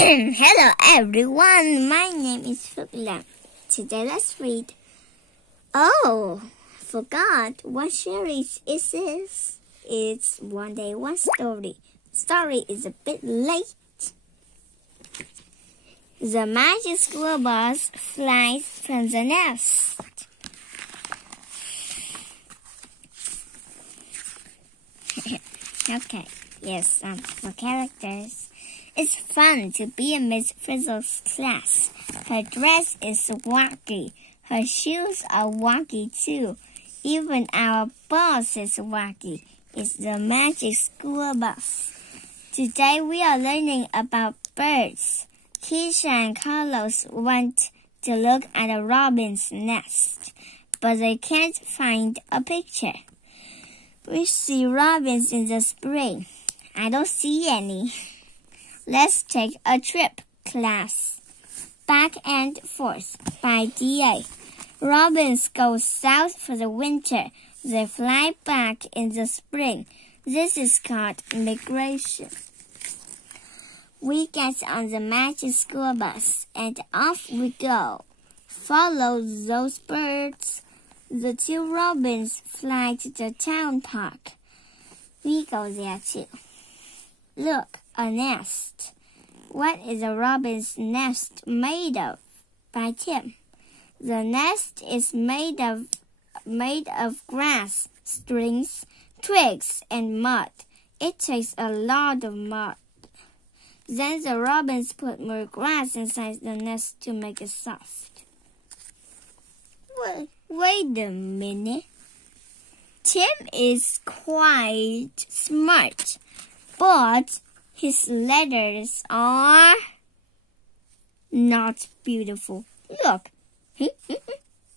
Hello everyone, my name is Phượng. Today let's read. Oh, forgot what series is this? It's One Day One Story. Story is a bit late. The magic school bus flies from the nest. Okay, here's some for characters. It's fun to be in Miss Frizzle's class. Her dress is wacky. Her shoes are wacky too. Even our bus is wacky. It's the magic school bus. Today we are learning about birds. Keisha and Carlos want to look at a robin's nest, but they can't find a picture. We see robins in the spring. I don't see any. Let's take a trip, class. Back and Forth by D.A. Robins go south for the winter. They fly back in the spring. This is called migration. We get on the magic school bus and off we go. Follow those birds. The two robins fly to the town park. We go there too. Look, a nest. What is a robin's nest made of? By Tim. The nest is made of grass, strings, twigs, and mud. It takes a lot of mud. Then the robins put more grass inside the nest to make it soft. Wait a minute. Tim is quite smart, but his letters are not beautiful. Look,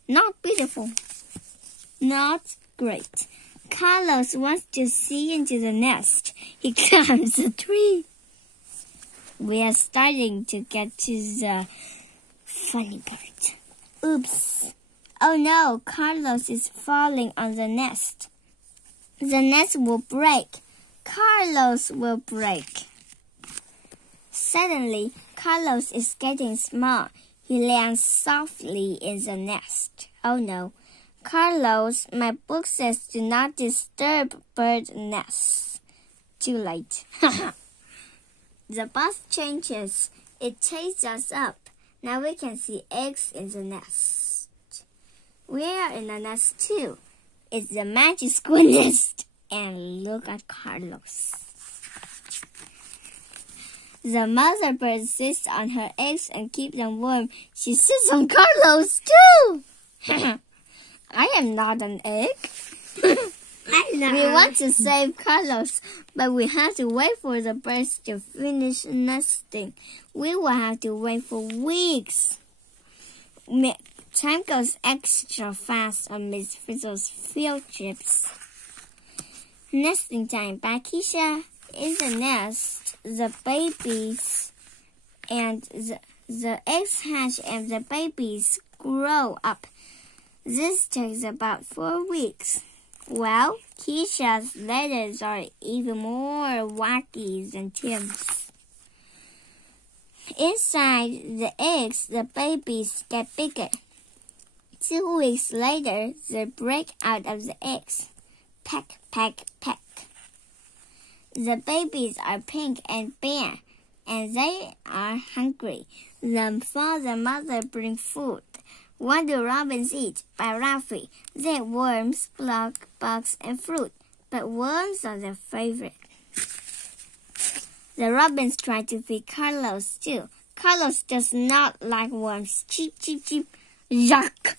not beautiful. Not great. Carlos wants to see into the nest. He climbs a tree. We are starting to get to the funny part. Oops. Oh no, Carlos is falling on the nest. The nest will break. Carlos will break. Suddenly, Carlos is getting small. He lands softly in the nest. Oh no. Carlos, my book says do not disturb bird nests. Too late. The bus changes. It takes us up. Now we can see eggs in the nest. We are in the nest too. It's the magic school nest. And look at Carlos. The mother bird sits on her eggs and keeps them warm. She sits on Carlos too. I am not an egg. We want to save Carlos, but we have to wait for the birds to finish nesting. We will have to wait for weeks. Time goes extra fast on Miss Frizzle's field trips. Nesting time by Keisha. In the nest, the babies and the eggs hatch and the babies grow up. This takes about 4 weeks. Well, Keisha's letters are even more wacky than Tim's. Inside the eggs, the babies get bigger. 2 weeks later, they break out of the eggs. Peck, peck, peck. The babies are pink and bare, and they are hungry. Then father and mother bring food. What do robins eat? By Ralphie. They eat worms, bugs, and fruit, but worms are their favorite. The robins try to feed Carlos too. Carlos does not like worms. Cheep, cheep, cheep. Yuck!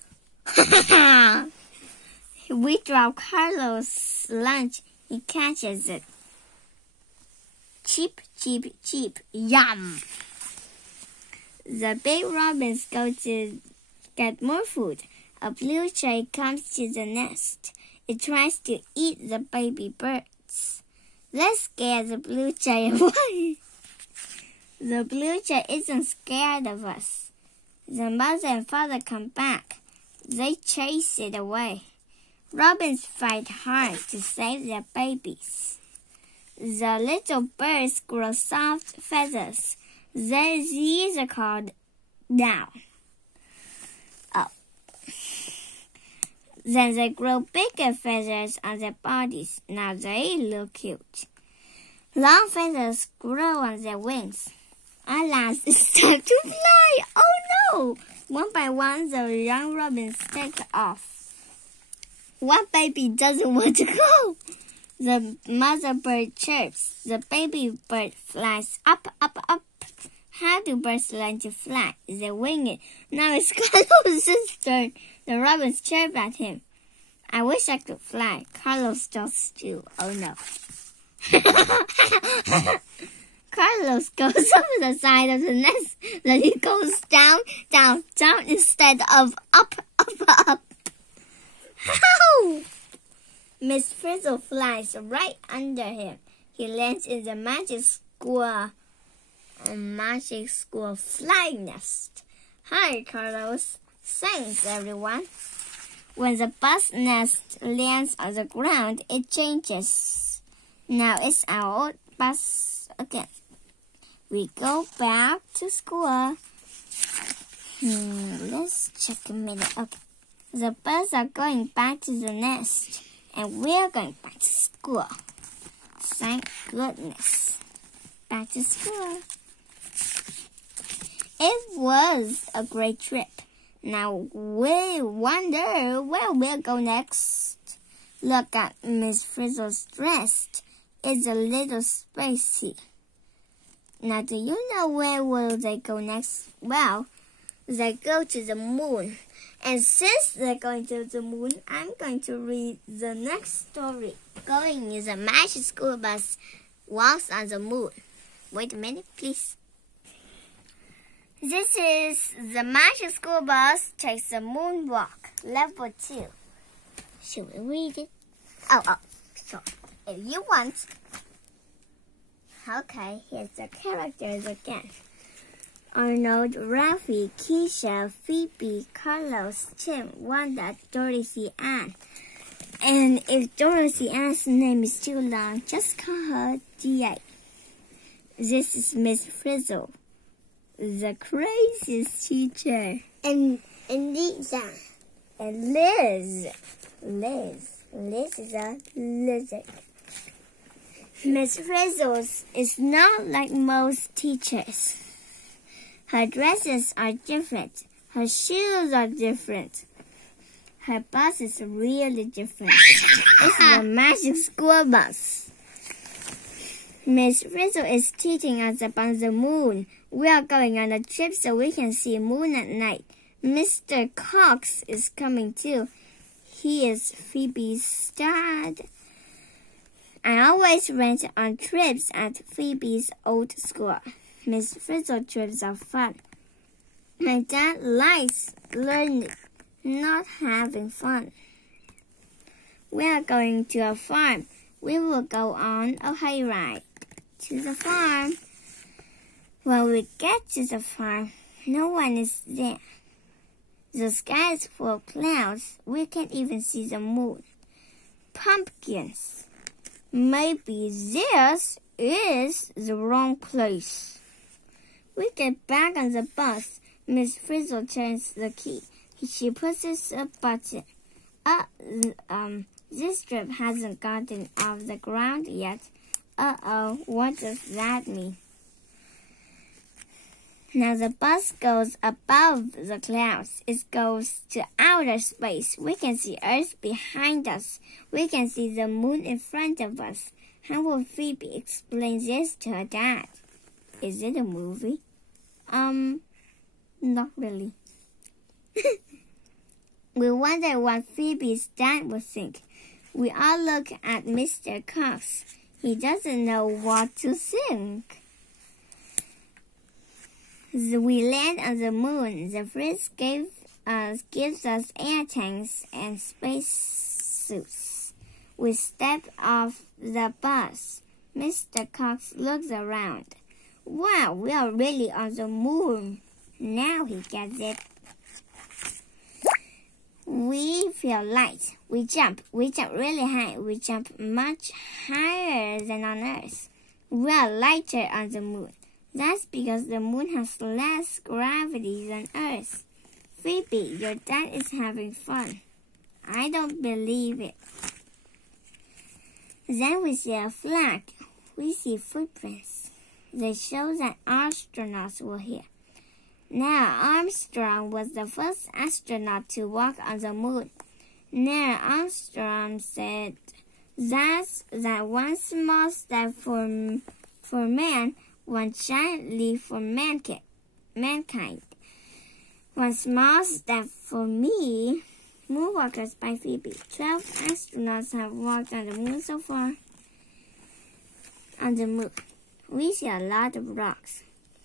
We drop Carlos' lunch. He catches it. Cheep, cheep, cheep. Yum! The big robins go to get more food. A blue jay comes to the nest. It tries to eat the baby birds. Let's scare the blue jay away. The blue jay isn't scared of us. The mother and father come back. They chase it away. Robins fight hard to save their babies. The little birds grow soft feathers. These are called down. Oh. Then they grow bigger feathers on their bodies. Now they look cute. Long feathers grow on their wings. At last, it's time to fly! Oh no! One by one, the young robins take off. One baby doesn't want to go. The mother bird chirps. The baby bird flies up, up, up. How do birds learn to fly? They wing it. Now it's Carlos's turn. The robins chirp at him. I wish I could fly. Carlos does too. Oh no. Carlos goes over the side of the nest. Then he goes down, down, down instead of up, up, up. How? Miss Frizzle flies right under him. He lands in the magic school flying nest. Hi, Carlos. Thanks, everyone. When the bus nest lands on the ground, it changes. Now it's our old bus again. We go back to school. Let's check a minute. Okay. The birds are going back to the nest, and we're going back to school. Thank goodness. Back to school. It was a great trip. Now we wonder where we'll go next. Look at Miss Frizzle's dress. It's a little spacey. Now, do you know where will they go next? Well, they go to the moon. And since they're going to the moon, I'm going to read the next story. Going is a magic school bus walks on the moon. Wait a minute, please. This is the magic school bus takes the moonwalk, level 2. Should we read it? Oh, sure. If you want. Okay, here's the characters again. Arnold, Ralphie, Keisha, Phoebe, Carlos, Tim, Wanda, Dorothy, Ann. And if Dorothy Ann's name is too long, just call her DA. This is Miss Frizzle, the craziest teacher. And Lisa. And Liz. Liz is a lizard. Miss Frizzle is not like most teachers. Her dresses are different. Her shoes are different. Her bus is really different. It's the magic school bus. Miss Frizzle is teaching us about the moon. We are going on a trip so we can see moon at night. Mr. Cox is coming too. He is Phoebe's dad. I always went on trips at Phoebe's old school. Miss Frizzle trips are fun. My dad likes learning, not having fun. We are going to a farm. We will go on a hayride to the farm. When we get to the farm, no one is there. The sky is full of clouds. We can't even see the moon. Pumpkins. Maybe this is the wrong place. We get back on the bus. Miss Frizzle turns the key. She pushes a button. This strip hasn't gotten off the ground yet. Uh-oh, what does that mean? Now the bus goes above the clouds. It goes to outer space. We can see Earth behind us. We can see the moon in front of us. How will Phoebe explain this to her dad? Is it a movie? Not really. We wonder what Phoebe's dad would think. We all look at Mr. Cox. He doesn't know what to think. We land on the moon. The Frizz gives us air tanks and space suits. We step off the bus. Mr. Cox looks around. Wow, we are really on the moon. Now he gets it. We feel light. We jump really high. We jump much higher than on Earth. We are lighter on the moon. That's because the moon has less gravity than Earth. Phoebe, your dad is having fun. I don't believe it. Then we see a flag. We see footprints. They show that astronauts were here. Neil Armstrong was the first astronaut to walk on the moon. Neil Armstrong said that one small step for man, one giant leap for mankind. One small step for me. Moonwalkers by Phoebe. 12 astronauts have walked on the moon so far. On the moon, we see a lot of rocks.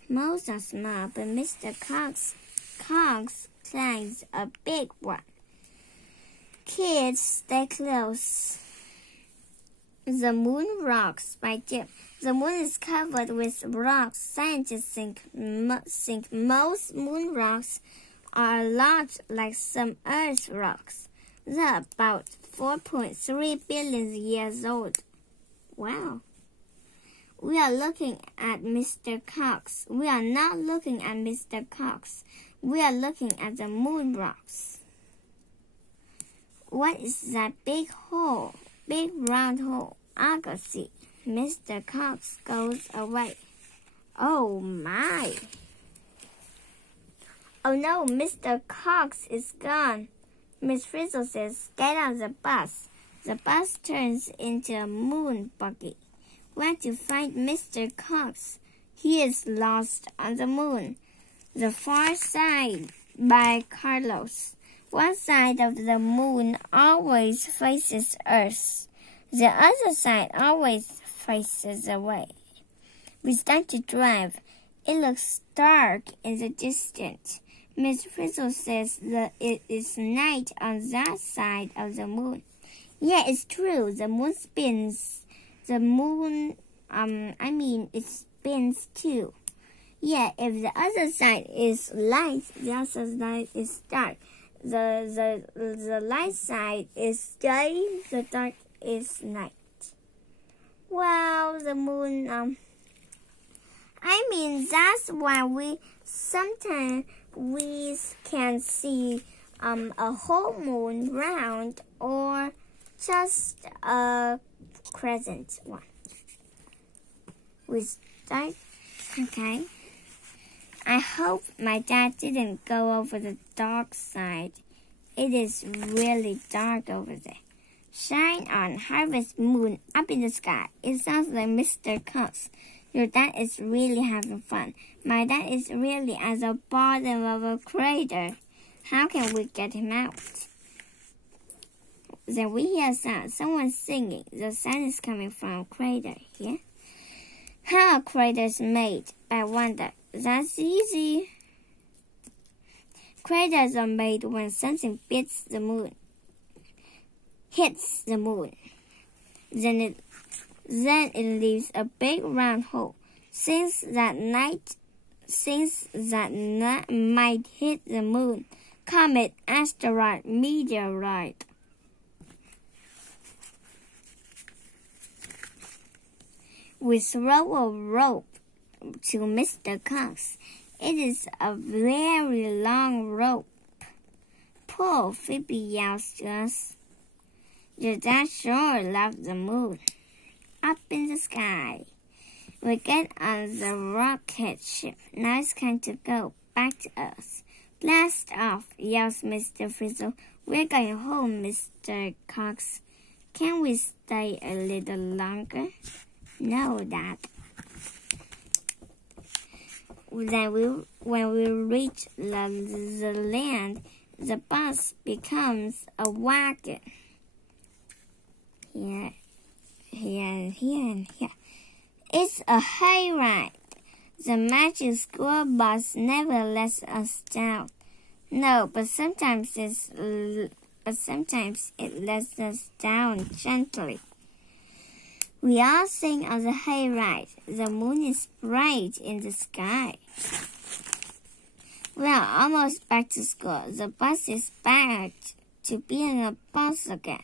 Most are small, but Mr. Cox climbs a big one. Kids, stay close. The Moon Rocks by Jim. The moon is covered with rocks. Scientists think most moon rocks are a lot like some Earth rocks. They're about 4.3 billion years old. Wow. We are looking at Mr. Cox. We are not looking at Mr. Cox. We are looking at the moon rocks. What is that big hole? Big round hole. I'll go see. Mr. Cox goes away. Oh my. Oh no, Mr. Cox is gone. Miss Frizzle says, get on the bus. The bus turns into a moon buggy. Where to find Mr. Cox? He is lost on the moon. The Far Side by Carlos. One side of the moon always faces Earth. The other side always faces away. We start to drive. It looks dark in the distance. Miss Frizzle says that it is night on that side of the moon. Yeah, it's true. The moon spins. The moon, it spins too. Yeah, if the other side is light, the other side is dark. The light side is day, the dark is night. Well, the moon, that's why sometimes we can see a whole moon round or just a crescent one. We start, okay. I hope my dad didn't go over the dark side. It is really dark over there. Shine on, harvest moon up in the sky. It sounds like Mr. Cox. Your dad is really having fun. My dad is really at the bottom of a crater. How can we get him out? Then we hear a sound. Someone singing. The sound is coming from a crater here. How are craters made? I wonder. That's easy. Craters are made when something hits the moon. Then it leaves a big round hole. Things that might hit the moon. Comet, asteroid, meteorite. We throw a rope to Mr. Cox. It is a very long rope. Pull, Phoebe yells to us. Your dad sure loves the moon. Up in the sky. We get on the rocket ship. Now it's time to go back to Earth. Blast off, yells Mr. Frizzle. We're going home, Mr. Cox. Can we stay a little longer? No, Dad. Then when we reach the land, the bus becomes a wagon. Here, and here. It's a hayride. The magic school bus never lets us down. No, but sometimes it lets us down gently. We all sing on the hayride. The moon is bright in the sky. We are almost back to school. The bus is back to being a bus again.